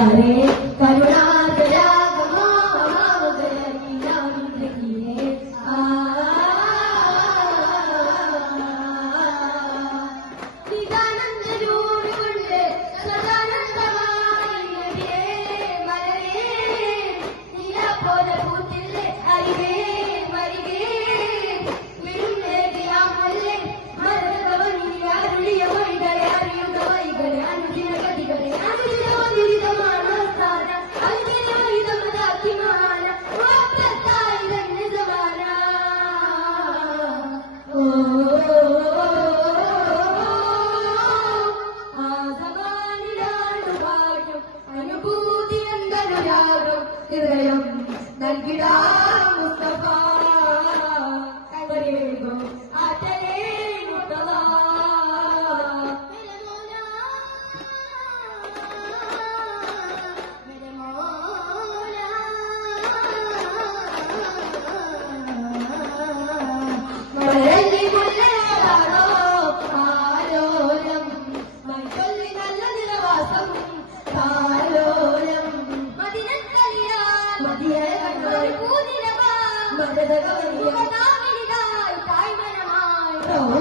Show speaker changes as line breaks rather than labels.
सारे ഇവരെയും നൽകിടാ. மனதாய் தாய் மனமாய்